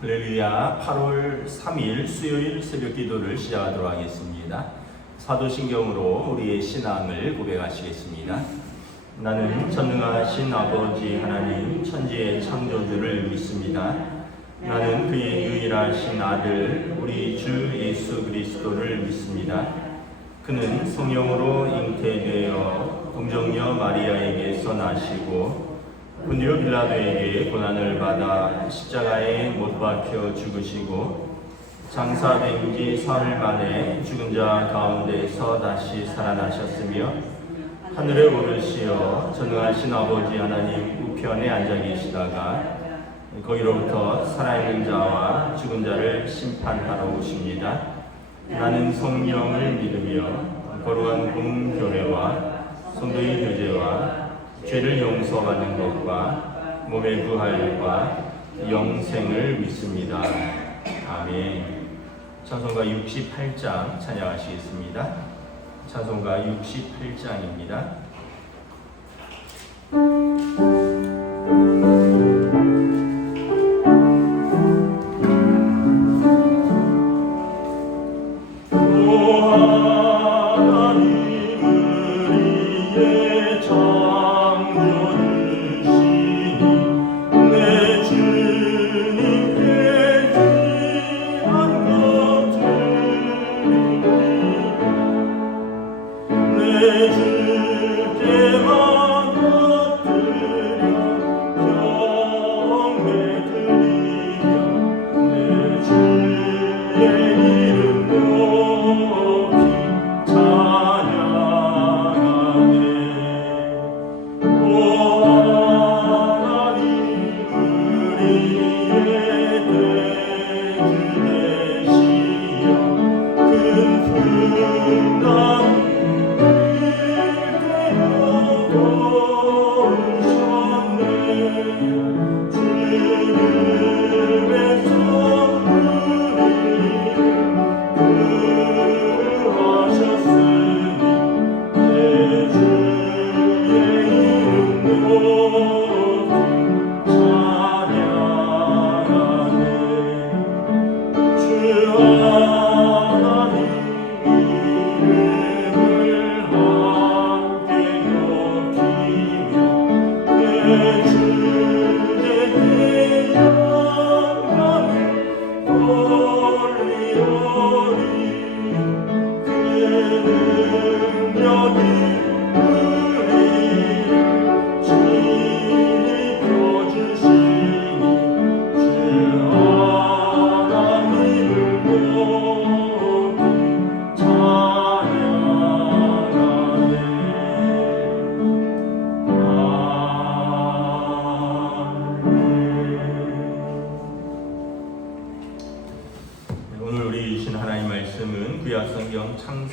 할렐루야. 8월 3일 수요일 새벽 기도를 시작하도록 하겠습니다. 사도신경으로 우리의 신앙을 고백하시겠습니다. 나는 전능하신 아버지 하나님 천지의 창조주를 믿습니다. 나는 그의 유일하신 아들 우리 주 예수 그리스도를 믿습니다. 그는 성령으로 잉태되어 동정녀 마리아에게서 나시고 본디오 빌라도에게 고난을 받아 십자가에 못 박혀 죽으시고 장사된 지 사흘 만에 죽은 자 가운데서 다시 살아나셨으며 하늘에 오르시어 전능하신 아버지 하나님 우편에 앉아 계시다가 거기로부터 살아있는 자와 죽은 자를 심판하러 오십니다. 나는 성령을 믿으며 거룩한 공교회와 성도의 교제와 죄를 용서받는 것과 몸의 부활과 영생을 믿습니다. 아멘. 찬송가 68장 찬양하시겠습니다. 찬송가 68장입니다.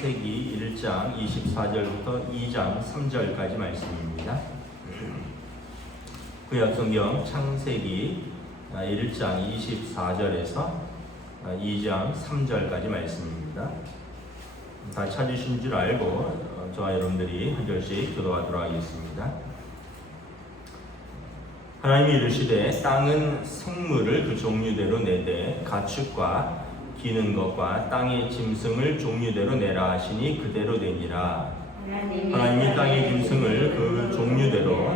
창세기 1장 24절부터 2장 3절까지 말씀입니다. 구약성경 창세기 1장 24절에서 2장 3절까지 말씀입니다. 다 찾으신 줄 알고 저와 여러분들이 한 절씩 기도하도록 하겠습니다. 하나님이 이르시되 땅은 생물을 그 종류대로 내되 가축과 기는 것과 땅의 짐승을 종류대로 내라 하시니 그대로 되니라. 하나님이 땅의 짐승을 그 종류대로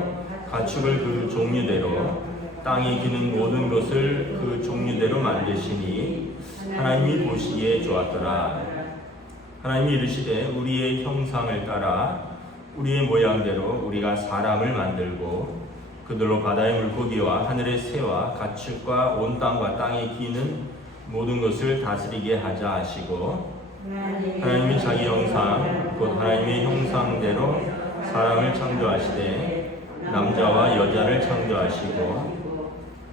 가축을 그 종류대로 땅에 기는 모든 것을 그 종류대로 만드시니 하나님이 보시기에 좋았더라. 하나님이 이르시되 우리의 형상을 따라 우리의 모양대로 우리가 사람을 만들고 그들로 바다의 물고기와 하늘의 새와 가축과 온 땅과 땅에 기는 모든 것을 다스리게 하자 하시고 하나님이 자기 형상 곧 하나님의 형상대로 사람을 창조하시되 남자와 여자를 창조하시고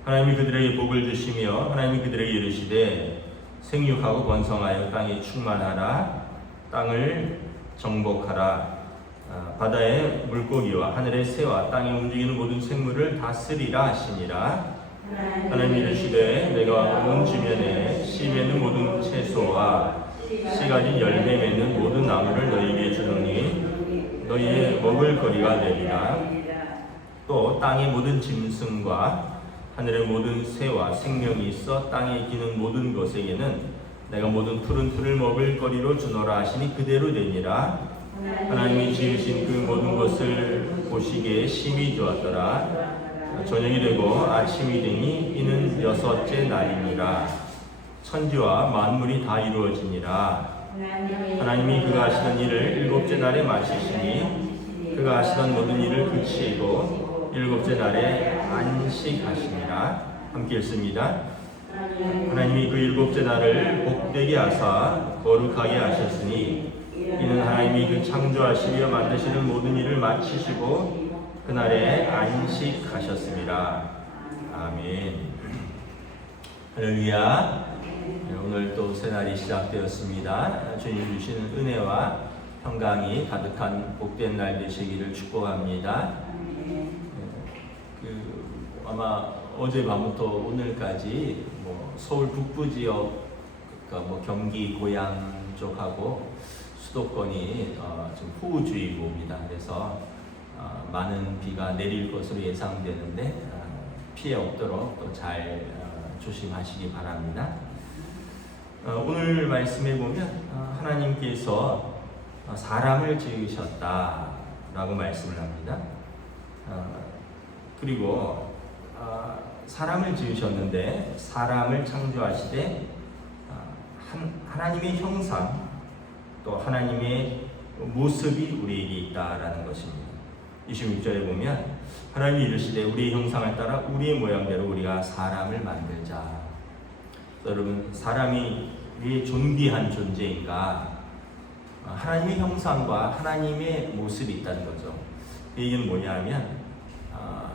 하나님이 그들에게 복을 주시며 하나님이 그들에게 이르시되 생육하고 번성하여 땅에 충만하라 땅을 정복하라 바다의 물고기와 하늘의 새와 땅에 움직이는 모든 생물을 다스리라 하시니라. 하나님이 이르시되 내가 온 주변에 씨 맺는 모든 채소와 씨 가진 열매 맺는 모든 나무를 너희에게 주노니 너희의 먹을 거리가 되리라. 또 땅의 모든 짐승과 하늘의 모든 새와 생명이 있어 땅에 기는 모든 것에게는 내가 모든 푸른 풀을 먹을 거리로 주노라 하시니 그대로 되니라. 하나님이 지으신 그 모든 것을 보시기에 심히 좋았더라. 저녁이 되고 아침이 되니 이는 6째 날이니라. 천지와 만물이 다 이루어지니라. 하나님이 그가 하시던 일을 7째 날에 마치시니 그가 하시던 모든 일을 그치고 7째 날에 안식하시니라. 함께 읽습니다. 하나님이 그 7째 날을 복되게 하사 거룩하게 하셨으니 이는 하나님이 그 창조하시며 만드시는 모든 일을 마치시고 그날에 안식하셨습니다. 아멘. 할렐루야. 오늘 또 새날이 시작되었습니다. 주님 주시는 은혜와 평강이 가득한 복된 날 되시기를 축복합니다. 아마 어젯밤부터 오늘까지 서울 북부 지역, 그러니까 경기 고양 쪽하고 수도권이 지금 호우주의보입니다. 그래서 많은 비가 내릴 것으로 예상되는데 피해 없도록 또 잘 조심하시기 바랍니다. 오늘 말씀에 보면 하나님께서 사람을 지으셨다라고 말씀을 합니다. 그리고 사람을 지으셨는데 사람을 창조하시되 하나님의 형상 또 하나님의 모습이 우리에게 있다라는 것입니다. 26절에 보면 하나님이 이르시되 우리의 형상을 따라 우리의 모양대로 우리가 사람을 만들자. 여러분, 사람이 왜 존귀한 존재인가? 하나님의 형상과 하나님의 모습이 있다는 거죠. 그 얘기는 뭐냐면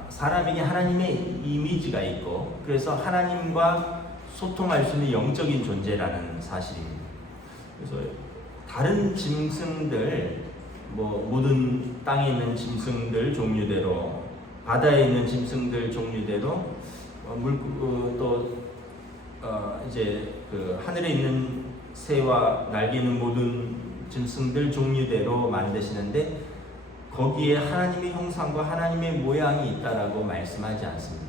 사람에게 하나님의 이미지가 있고 그래서 하나님과 소통할 수 있는 영적인 존재라는 사실입니다. 그래서 다른 짐승들, 모든 땅에 있는 짐승들 종류대로, 바다에 있는 짐승들 종류대로, 이제 하늘에 있는 새와 날개 있는 모든 짐승들 종류대로 만드시는데 거기에 하나님의 형상과 하나님의 모양이 있다라고 말씀하지 않습니다.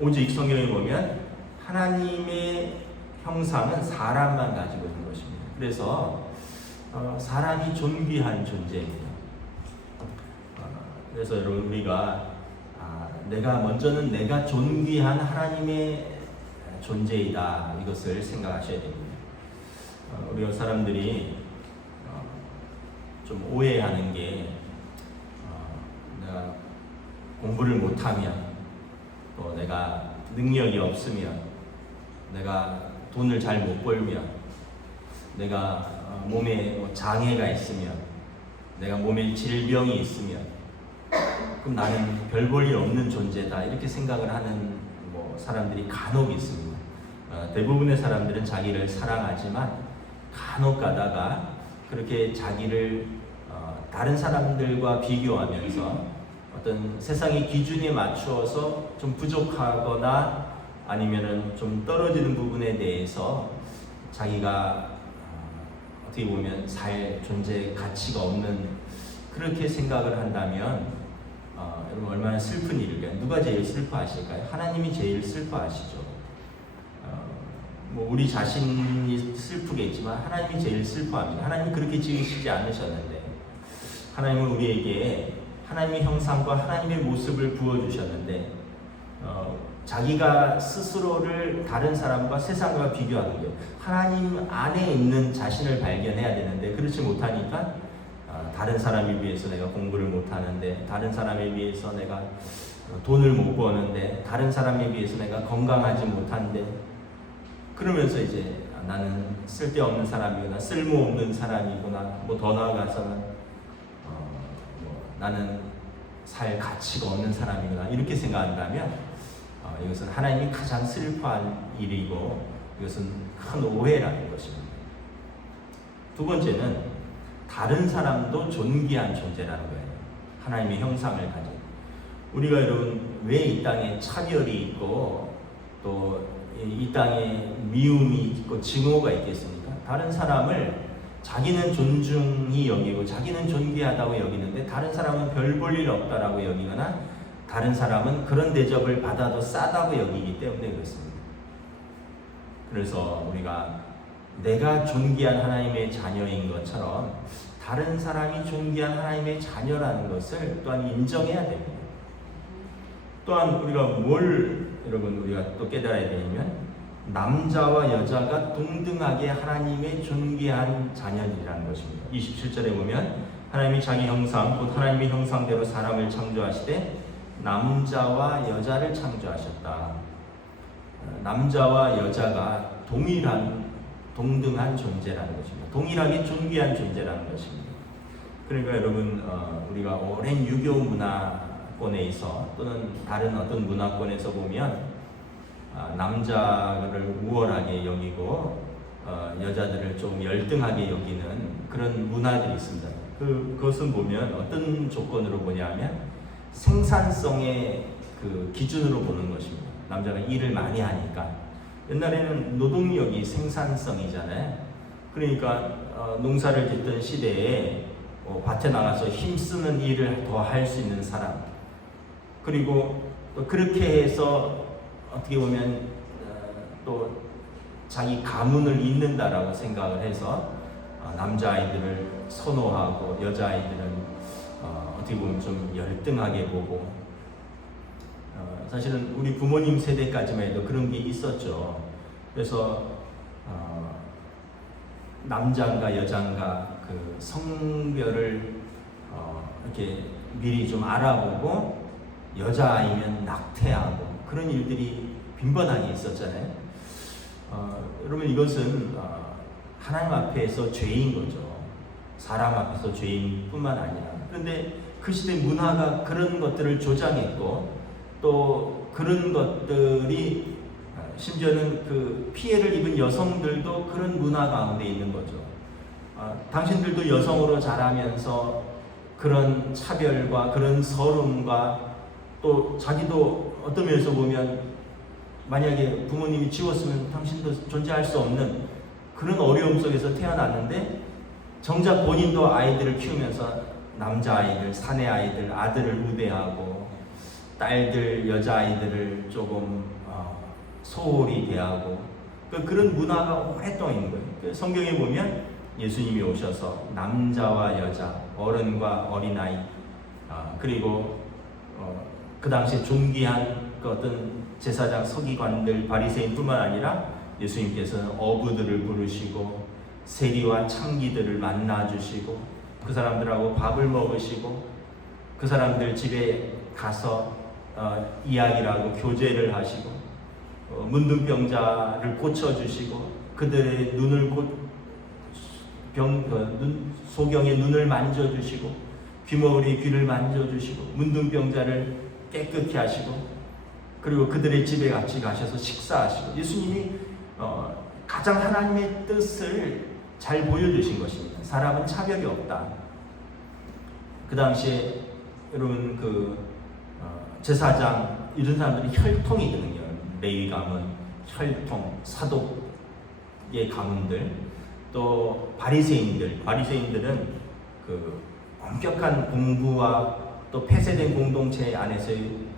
오직 성경에 보면 하나님의 형상은 사람만 가지고 있는 것입니다. 그래서 사람이 존귀한 존재입니다. 그래서 여러분, 우리가 먼저는 내가 존귀한 하나님의 존재이다, 이것을 생각하셔야 됩니다. 우리가 사람들이 좀 오해하는 게 내가 공부를 못하면, 또 내가 능력이 없으면, 내가 돈을 잘 못 벌면, 내가 몸에 장애가 있으면, 내가 몸에 질병이 있으면 그럼 나는 별 볼 일 없는 존재다, 이렇게 생각을 하는 사람들이 간혹 있습니다. 대부분의 사람들은 자기를 사랑하지만 간혹 가다가 그렇게 자기를 다른 사람들과 비교하면서 어떤 세상의 기준에 맞추어서 좀 부족하거나 아니면은 좀 떨어지는 부분에 대해서 자기가 어떻게 보면 살 존재 가치가 없는, 그렇게 생각을 한다면 여러분, 얼마나 슬픈 일일까요? 누가 제일 슬퍼하실까요? 하나님이 제일 슬퍼하시죠. 우리 자신이 슬프겠지만 하나님이 제일 슬퍼합니다. 하나님이 그렇게 지으시지 않으셨는데, 하나님은 우리에게 하나님의 형상과 하나님의 모습을 부어주셨는데 자기가 스스로를 다른 사람과 세상과 비교하는 거예요. 하나님 안에 있는 자신을 발견해야 되는데 그렇지 못하니까 다른 사람에 비해서 내가 공부를 못하는데, 다른 사람에 비해서 내가 돈을 못 버는데, 다른 사람에 비해서 내가 건강하지 못한데, 그러면서 이제 나는 쓸데없는 사람이구나, 쓸모없는 사람이구나, 더 나아가서는 나는 살 가치가 없는 사람이구나, 이렇게 생각한다면 이것은 하나님이 가장 슬퍼한 일이고 이것은 큰 오해라는 것입니다. 두 번째는 다른 사람도 존귀한 존재라는 거예요. 하나님의 형상을 가진. 우리가 여러분, 왜 이 땅에 차별이 있고 또 이 땅에 미움이 있고 증오가 있겠습니까? 다른 사람을 자기는 존중히 여기고 자기는 존귀하다고 여기는데 다른 사람은 별 볼 일 없다라고 여기거나 다른 사람은 그런 대접을 받아도 싸다고 여기기 때문에 그렇습니다. 그래서 우리가 내가 존귀한 하나님의 자녀인 것처럼 다른 사람이 존귀한 하나님의 자녀라는 것을 또한 인정해야 됩니다. 또한 우리가 여러분 우리가 또 깨달아야 되냐면 남자와 여자가 동등하게 하나님의 존귀한 자녀들이라는 것입니다. 27절에 보면 하나님이 자기 형상 곧 하나님의 형상대로 사람을 창조하시되 남자와 여자를 창조하셨다. 남자와 여자가 동등한 존재라는 것입니다. 동일하게 존귀한 존재라는 것입니다. 그러니까 여러분 우리가 오랜 유교 문화권에서 또는 다른 어떤 문화권에서 보면 남자를 우월하게 여기고 여자들을 좀 열등하게 여기는 그런 문화들이 있습니다. 그것은 보면 어떤 조건으로 보냐면 생산성의 그 기준으로 보는 것입니다. 남자가 일을 많이 하니까. 옛날에는 노동력이 생산성이잖아요. 그러니까 농사를 짓던 시대에 밭에 나가서 힘쓰는 일을 더 할 수 있는 사람, 그리고 또 그렇게 해서 어떻게 보면 또 자기 가문을 잇는다라고 생각을 해서 남자아이들을 선호하고 여자아이들은 어떻게 보면 좀 열등하게 보고, 사실은 우리 부모님 세대까지만 해도 그런 게 있었죠. 그래서 남자인가 여자인가 그 성별을 이렇게 미리 좀 알아보고 여자아이면 낙태하고 그런 일들이 빈번하게 있었잖아요. 여러분 이것은 하나님 앞에서 죄인 거죠. 사람 앞에서 죄인 뿐만 아니라. 그런데 그 시대 문화가 그런 것들을 조장했고 또 그런 것들이 심지어는 그 피해를 입은 여성들도 그런 문화 가운데 있는 거죠. 당신들도 여성으로 자라면서 그런 차별과 그런 서름과 또 자기도 어떤 면에서 보면 만약에 부모님이 지웠으면 당신도 존재할 수 없는 그런 어려움 속에서 태어났는데 정작 본인도 아이들을 키우면서 남자아이들, 사내아이들, 아들을 우대하고 딸들, 여자아이들을 조금 소홀히 대하고 그런 문화가 오랫동안 있는 거예요. 성경에 보면 예수님이 오셔서 남자와 여자, 어른과 어린아이, 그리고 그 당시 존귀한 그 어떤 제사장, 서기관들, 바리새인뿐만 아니라 예수님께서는 어부들을 부르시고 세리와 창기들을 만나주시고 그 사람들하고 밥을 먹으시고 그 사람들 집에 가서 이야기를 하고 교제를 하시고 문둥병자를 고쳐주시고 그들의 눈을 소경의 눈을 만져주시고 귀머거리의 귀를 만져주시고 문둥병자를 깨끗게 하시고 그리고 그들의 집에 같이 가셔서 식사하시고 예수님이 가장 하나님의 뜻을 잘 보여주신 것입니다. 사람은 차별이 없다. 그 당시에 여러분 제사장 이런 사람들이 혈통이거든요. 레위 가문, 혈통, 사독의 가문들, 또 바리새인들은 그 엄격한 공부와 또 폐쇄된 공동체 안에서의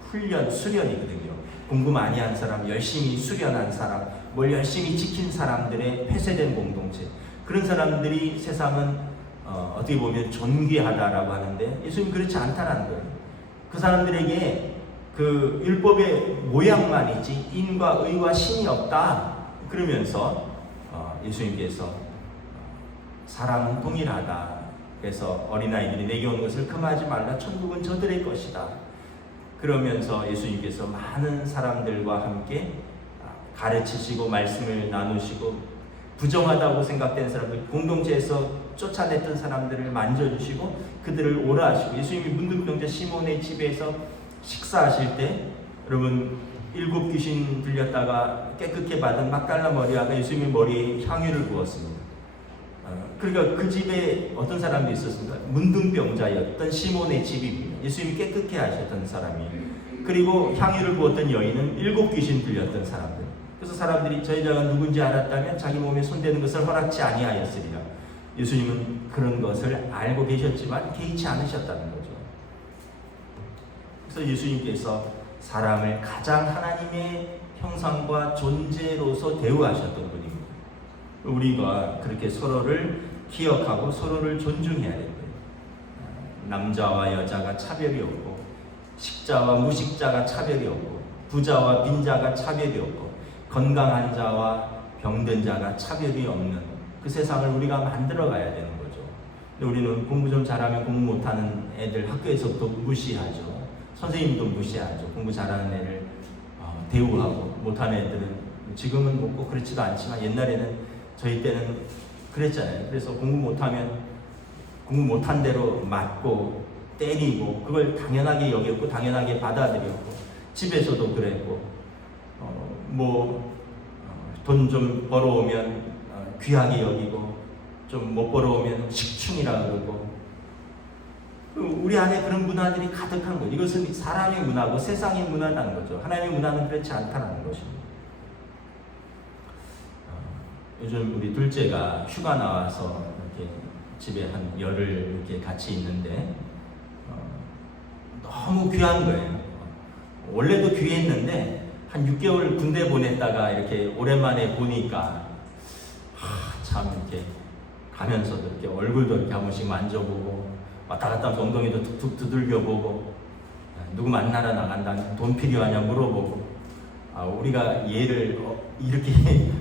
수련이거든요. 공부 많이 한 사람, 열심히 수련한 사람, 뭘 열심히 지킨 사람들의 폐쇄된 공동체. 그런 사람들이 세상은 어떻게 보면 존귀하다라고 하는데 예수님은 그렇지 않다는 거예요. 그 사람들에게 그 율법의 모양만 있지 인과 의와 신이 없다. 그러면서 예수님께서 사람은 동일하다. 그래서 어린아이들이 내게 오는 것을 금하지 말라. 천국은 저들의 것이다. 그러면서 예수님께서 많은 사람들과 함께 가르치시고 말씀을 나누시고 부정하다고 생각된 사람들, 공동체에서 쫓아냈던 사람들을 만져주시고 그들을 오라 하시고 예수님이 문둥병자 시몬의 집에서 식사하실 때 여러분 7 귀신 들렸다가 깨끗게 받은 막달라 머리아가 예수님의 머리에 향유를 부었습니다. 그러니까 그 집에 어떤 사람도 있었습니다. 문둥병자였던 시몬의 집입니다. 예수님이 깨끗게 하셨던 사람이. 그리고 향유를 부었던 여인은 7 귀신 들렸던 사람들. 그래서 사람들이 저 여자가 누군지 알았다면 자기 몸에 손대는 것을 허락지 아니하였으리라. 예수님은 그런 것을 알고 계셨지만 개의치 않으셨다는 거죠. 그래서 예수님께서 사람을 가장 하나님의 형상과 존재로서 대우하셨던 분입니다. 우리가 그렇게 서로를 기억하고 서로를 존중해야 됩니다. 남자와 여자가 차별이 없고, 식자와 무식자가 차별이 없고, 부자와 빈자가 차별이 없고, 건강한 자와 병든 자가 차별이 없는 그 세상을 우리가 만들어 가야 되는 거죠. 근데 우리는 공부 좀 잘하면 공부 못하는 애들 학교에서부터 무시하죠. 선생님도 무시하죠. 공부 잘하는 애를 대우하고, 못하는 애들은 지금은 뭐 꼭 그렇지도 않지만 옛날에는 저희 때는 그랬잖아요. 그래서 공부 못한 대로 맞고 때리고, 그걸 당연하게 여겼고 당연하게 받아들였고, 집에서도 그랬고, 돈 좀 벌어오면 귀하게 여기고, 좀 못 벌어오면 식충이라 그러고, 우리 안에 그런 문화들이 가득한 거죠. 이것은 사람의 문화고 세상의 문화라는 거죠. 하나님의 문화는 그렇지 않다는 것입니다. 요즘 우리 둘째가 휴가 나와서 이렇게 집에 한 열흘 이렇게 같이 있는데 너무 귀한 거예요. 원래도 귀했는데 한 6개월 군대 보냈다가 이렇게 오랜만에 보니까 참 이렇게 가면서도 이렇게 얼굴도 이렇게 한 번씩 만져보고, 왔다 갔다 하면서 엉덩이도 툭툭 두들겨보고, 누구 만나러 나간다면 돈 필요하냐 물어보고, 우리가 얘를 이렇게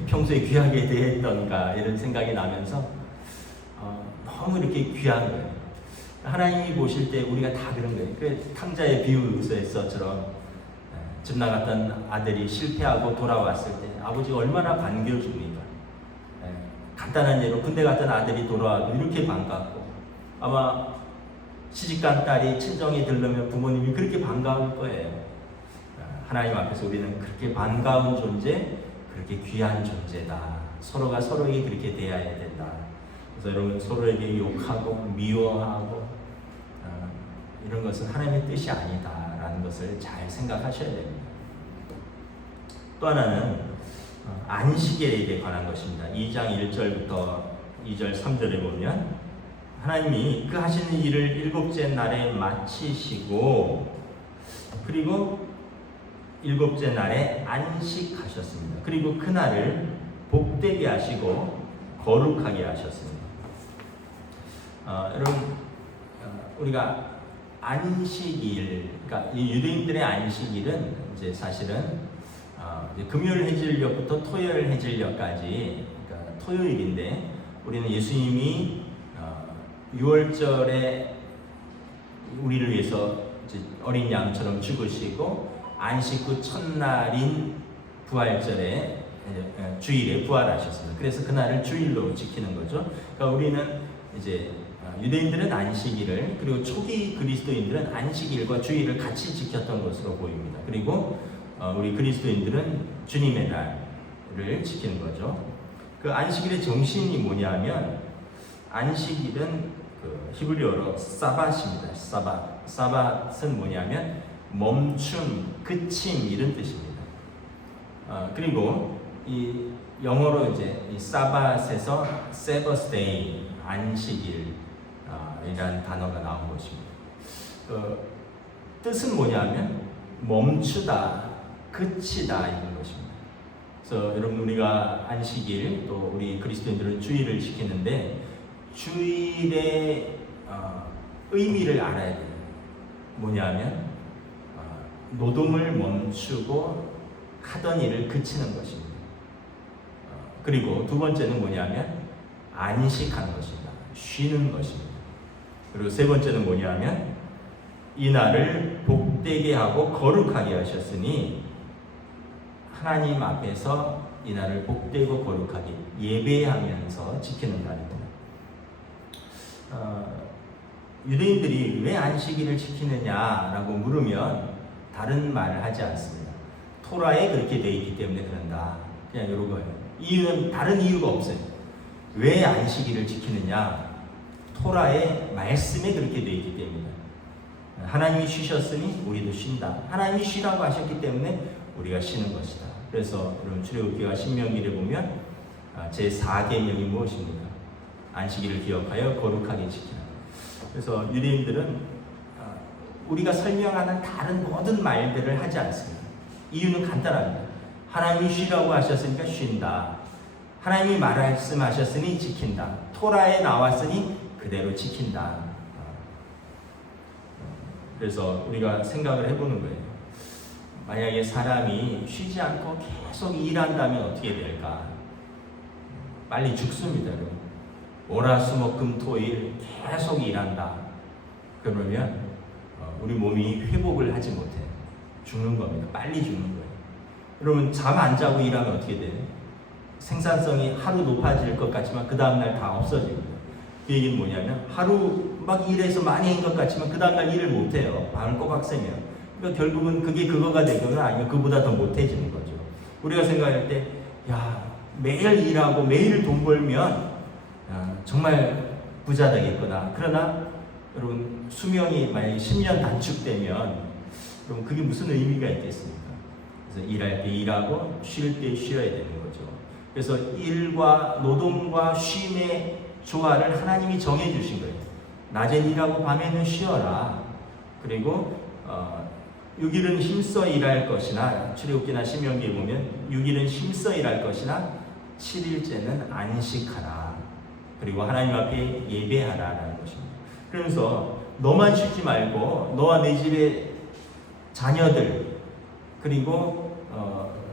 평소에 귀하게 대했던가 이런 생각이 나면서 너무 이렇게 귀한 거예요. 하나님이 보실 때 우리가 다 그런 거예요. 그 탕자의 비유에서처럼 집 나갔던 아들이 실패하고 돌아왔을 때 아버지가 얼마나 반겨줍니까? 간단한 예로 군대 갔던 아들이 돌아와도 이렇게 반갑고, 아마 시집간 딸이 친정에 들르면 부모님이 그렇게 반가울 거예요. 하나님 앞에서 우리는 그렇게 반가운 존재, 그렇게 귀한 존재다. 서로가 서로에게 그렇게 대해야 된다. 그래서 여러분, 서로에게 욕하고 미워하고 이런 것은 하나님의 뜻이 아니다라는 것을 잘 생각하셔야 됩니다. 또 하나는 안식일에 관한 것입니다. 2장 1절부터 2절 3절에 보면 하나님이 그 하시는 일을 7째 날에 마치시고, 그리고 7째 날에 안식하셨습니다. 그리고 그날을 복되게 하시고 거룩하게 하셨습니다. 여러분, 우리가 안식일, 그러니까 이 유대인들의 안식일은 이제 사실은 이제 금요일 해질녘부터 토요일 해질녘까지, 그러니까 토요일인데, 우리는 예수님이 6월절에 우리를 위해서 이제 어린 양처럼 죽으시고, 안식 후 첫날인 부활절에 주일에 부활하셨습니다. 그래서 그날을 주일로 지키는 거죠. 그러니까 우리는 이제 유대인들은 안식일을, 그리고 초기 그리스도인들은 안식일과 주일을 같이 지켰던 것으로 보입니다. 그리고 우리 그리스도인들은 주님의 날을 지키는 거죠. 그 안식일의 정신이 뭐냐면, 안식일은 그 히브리어로 사밧입니다. 사밧은 뭐냐면 멈춤, 그침 이런 뜻입니다. 그리고 이 영어로 이제 이 사밧에서 세버스 데이, 안식일 이라는 단어가 나온 것입니다. 뜻은 뭐냐면 멈추다, 그치다 이런 것입니다. 그래서 여러분, 우리가 안식일, 또 우리 그리스도인들은 주일을 지키는데, 주일의 의미를 알아야 돼요. 뭐냐면 노동을 멈추고 하던 일을 그치는 것입니다. 그리고 두 번째는 뭐냐면 안식하는 것입니다. 쉬는 것입니다. 그리고 세 번째는 뭐냐면 이 날을 복되게 하고 거룩하게 하셨으니, 하나님 앞에서 이 날을 복되고 거룩하게 예배하면서 지키는 날입니다. 유대인들이 왜 안식일을 지키느냐라고 물으면 다른 말을 하지 않습니다. 토라에 그렇게 되어 있기 때문에 그런다. 그냥 이런 거예요. 이유는 다른 이유가 없어요. 왜 안식일을 지키느냐? 토라의 말씀에 그렇게 되어 있기 때문입니다. 하나님이 쉬셨으니 우리도 쉰다. 하나님이 쉬라고 하셨기 때문에 우리가 쉬는 것이다. 그래서 여러분, 출애굽기와 신명기를 보면 제4계명이 무엇입니까? 안식일을 기억하여 거룩하게 지키라. 그래서 유대인들은 우리가 설명하는 다른 모든 말들을 하지 않습니다. 이유는 간단합니다. 하나님이 쉬라고 하셨으니까 쉰다. 하나님이 말씀하셨으니 지킨다. 토라에 나왔으니 그대로 지킨다. 그래서 우리가 생각을 해보는 거예요. 만약에 사람이 쉬지 않고 계속 일한다면 어떻게 될까? 빨리 죽습니다. 월화수목금토일 계속 일한다. 그러면 우리 몸이 회복을 하지 못해요. 죽는 겁니다. 빨리 죽는 거예요. 여러분 잠 안 자고 일하면 어떻게 돼요? 생산성이 하루 높아질 것 같지만 그 다음날 다 없어집니다. 그 얘기는 뭐냐면 하루 막 일해서 많이 한 것 같지만 그 다음날 일을 못해요. 밤을 꼬박 새면. 그러니까 결국은 그게 그거가 되거나 아니면 그보다 더 못해지는 거죠. 우리가 생각할 때 야 매일 일하고 매일 돈 벌면 정말 부자 되겠구나. 그러나 여러분 수명이 만약에 10년 단축되면 그럼 그게 무슨 의미가 있겠습니까? 그래서 일할 때 일하고 쉴 때 쉬어야 되는 거죠. 그래서 일과 노동과 쉼의 조화를 하나님이 정해 주신 거예요. 낮엔 일하고 밤에는 쉬어라. 그리고 6일은 힘써 일할 것이나 출애굽기나 신명기에 보면 6일은 힘써 일할 것이나 7일째는 안식하라. 그리고 하나님 앞에 예배하라라는 것입니다. 그러면서 너만 쉬지 말고 너와 내 집의 자녀들 그리고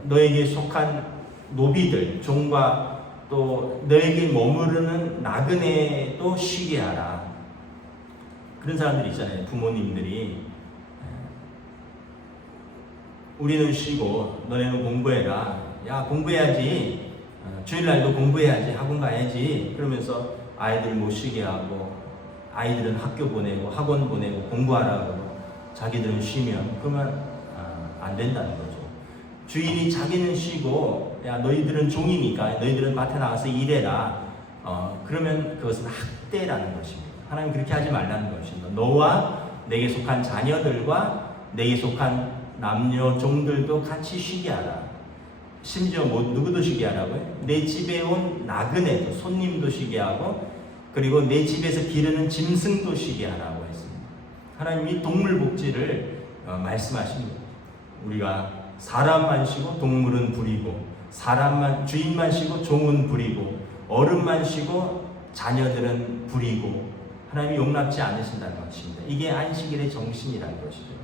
너에게 속한 노비들, 종과 또 너에게 머무르는 나그네도 쉬게 하라. 그런 사람들이 있잖아요. 부모님들이 우리는 쉬고 너네는 공부해라. 야 공부해야지. 주일날도 공부해야지. 학원 가야지. 그러면서 아이들 못 쉬게 하고 아이들은 학교 보내고 학원 보내고 공부하라고 자기들은 쉬면 그러면 안 된다는 거죠. 주인이 자기는 쉬고 야 너희들은 종이니까 너희들은 밭에 나가서 일해라. 그러면 그것은 학대라는 것입니다. 하나님 그렇게 하지 말라는 것입니다. 너와 내게 속한 자녀들과 내게 속한 남녀 종들도 같이 쉬게 하라. 심지어 누구도 쉬게 하라고요? 내 집에 온 나그네도 손님도 쉬게 하고 그리고 내 집에서 기르는 짐승도 쉬게 하라고 했습니다. 하나님이 동물 복지를 말씀하십니다. 우리가 사람만 쉬고 동물은 부리고 주인만 쉬고 종은 부리고 어른만 쉬고 자녀들은 부리고 하나님이 용납지 않으신다는 것입니다. 이게 안식일의 정신이라는 것이죠.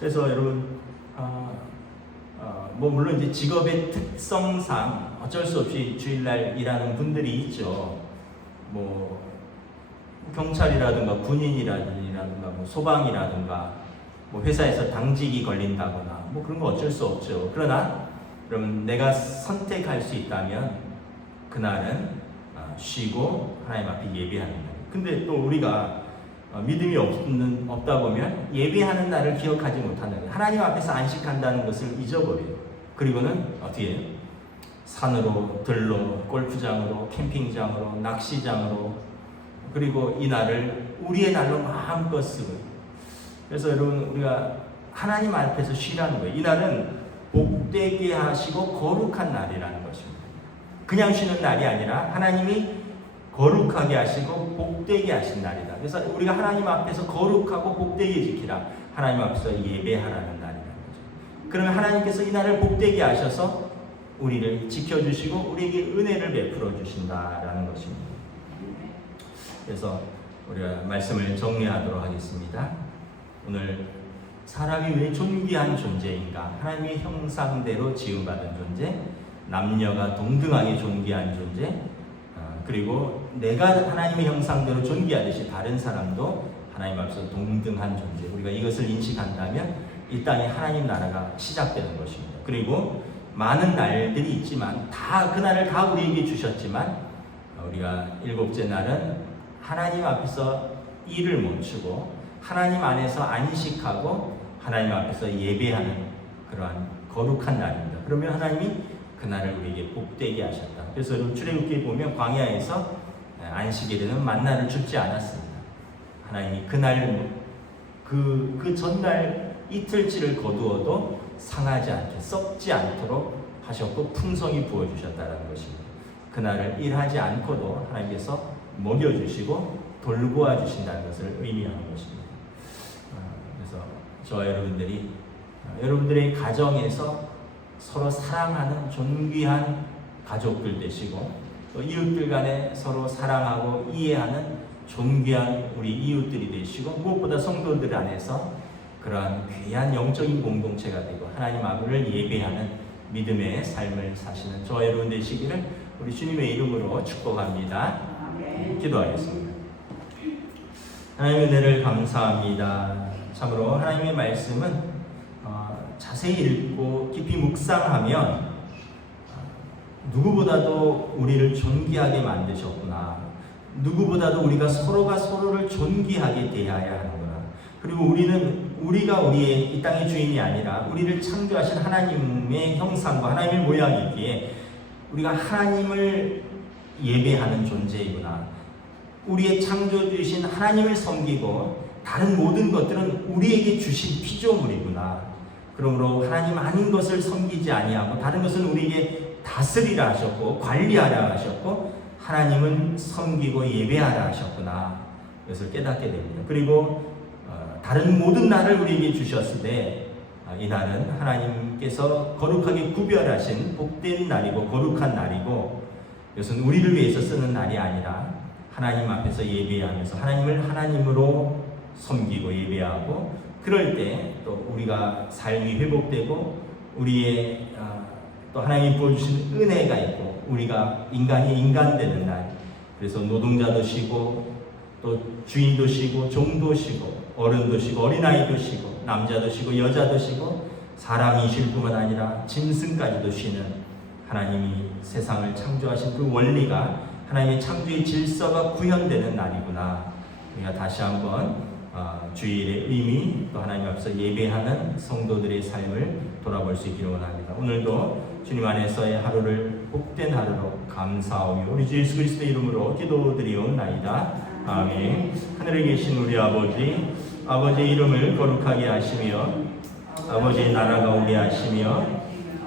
그래서 여러분 물론 이제 직업의 특성상 어쩔 수 없이 주일날 일하는 분들이 있죠. 경찰이라든가 군인이라든가 소방이라든가 회사에서 당직이 걸린다거나 그런 거 어쩔 수 없죠. 그러나 여러분 내가 선택할 수 있다면 그날은 쉬고 하나님 앞에 예배하는 날. 근데 또 우리가 믿음이 없다 보면 예배하는 날을 기억하지 못하는 거예요. 하나님 앞에서 안식한다는 것을 잊어버려요. 그리고는 어떻게 해요? 산으로, 들로, 골프장으로, 캠핑장으로, 낚시장으로 그리고 이 날을 우리의 날로 마음껏 쓰고 그래서 여러분 우리가 하나님 앞에서 쉬라는 거예요. 이 날은 복되게 하시고 거룩한 날이라는 것입니다. 그냥 쉬는 날이 아니라 하나님이 거룩하게 하시고 복되게 하신 날이다. 그래서 우리가 하나님 앞에서 거룩하고 복되게 지키라. 하나님 앞에서 예배하라는 날이라는 거죠. 그러면 하나님께서 이 날을 복되게 하셔서 우리를 지켜주시고 우리에게 은혜를 베풀어 주신다라는 것입니다. 그래서 우리가 말씀을 정리하도록 하겠습니다. 오늘 사람이 왜 존귀한 존재인가? 하나님의 형상대로 지음받은 존재, 남녀가 동등하게 존귀한 존재, 그리고 내가 하나님의 형상대로 존귀하듯이 다른 사람도 하나님 앞에서 동등한 존재. 우리가 이것을 인식한다면 이 땅에 하나님 나라가 시작되는 것입니다. 그리고 많은 날들이 있지만 그 날을 다 우리에게 주셨지만 우리가 일곱째 날은 하나님 앞에서 일을 멈추고 하나님 안에서 안식하고 하나님 앞에서 예배하는 그러한 거룩한 날입니다. 그러면 하나님이 그 날을 우리에게 복되게 하셨다. 그래서 출애굽기에 보면 광야에서 안식일에는 만나를 줍지 않았습니다. 하나님이 그날 그 전날 이틀치를 거두어도 상하지 않게 썩지 않도록 하셨고 풍성히 부어주셨다는 것입니다. 그날을 일하지 않고도 하나님께서 먹여주시고 돌보아 주신다는 것을 의미하는 것입니다. 저와 여러분들이 여러분들의 가정에서 서로 사랑하는 존귀한 가족들 되시고 또 이웃들 간에 서로 사랑하고 이해하는 존귀한 우리 이웃들이 되시고 무엇보다 성도들 안에서 그러한 귀한 영적인 공동체가 되고 하나님 아버지를 예배하는 믿음의 삶을 사시는 저와 여러분 되시기를 우리 주님의 이름으로 축복합니다. 기도하겠습니다. 하나님의 은혜를 감사합니다. 참으로 하나님의 말씀은 자세히 읽고 깊이 묵상하면 누구보다도 우리를 존귀하게 만드셨구나. 누구보다도 우리가 서로가 서로를 존귀하게 대해야 하는구나. 그리고 우리가 우리의 이 땅의 주인이 아니라 우리를 창조하신 하나님의 형상과 하나님의 모양이기에 우리가 하나님을 예배하는 존재이구나. 우리의 창조주신 하나님을 섬기고 다른 모든 것들은 우리에게 주신 피조물이구나. 그러므로 하나님 아닌 것을 섬기지 아니하고 다른 것은 우리에게 다스리라 하셨고 관리하라 하셨고 하나님은 섬기고 예배하라 하셨구나. 그것을 깨닫게 됩니다. 그리고 다른 모든 날을 우리에게 주셨을 때 이 날은 하나님께서 거룩하게 구별하신 복된 날이고 거룩한 날이고 이것은 우리를 위해서 쓰는 날이 아니라 하나님 앞에서 예배하면서 하나님을 하나님으로 섬기고 예배하고 그럴 때 또 우리가 삶이 회복되고 우리의 또 하나님이 부어주신 은혜가 있고 우리가 인간이 인간되는 날. 그래서 노동자도 쉬고 또 주인도 쉬고 종도 쉬고 어른도 쉬고 어린아이도 쉬고 남자도 쉬고 여자도 쉬고 사람이 쉴 뿐만 아니라 짐승까지도 쉬는 하나님이 세상을 창조하신 그 원리가 하나님의 창조의 질서가 구현되는 날이구나. 우리가 다시 한번 주일의 의미 또 하나님 앞에서 예배하는 성도들의 삶을 돌아볼 수 있기를 원합니다. 오늘도 주님 안에서의 하루를 복된 하루로 감사하며 우리 주 예수 그리스도의 이름으로 기도드리옵나이다. 아멘. 하늘에 계신 우리 아버지의 이름을 거룩하게 하시며 아버지의 나라가 오게 하시며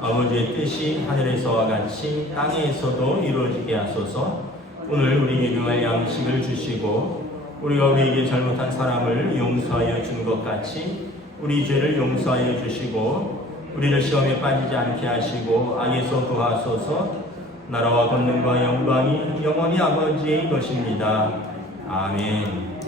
아버지의 뜻이 하늘에서와 같이 땅에서도 이루어지게 하소서. 오늘 우리에게 용할 양식을 주시고 우리가 우리에게 잘못한 사람을 용서하여 준 것 같이 우리 죄를 용서하여 주시고 우리를 시험에 빠지지 않게 하시고 악에서 구하소서. 나라와 권능과 영광이 영원히 아버지의 것입니다. 아멘.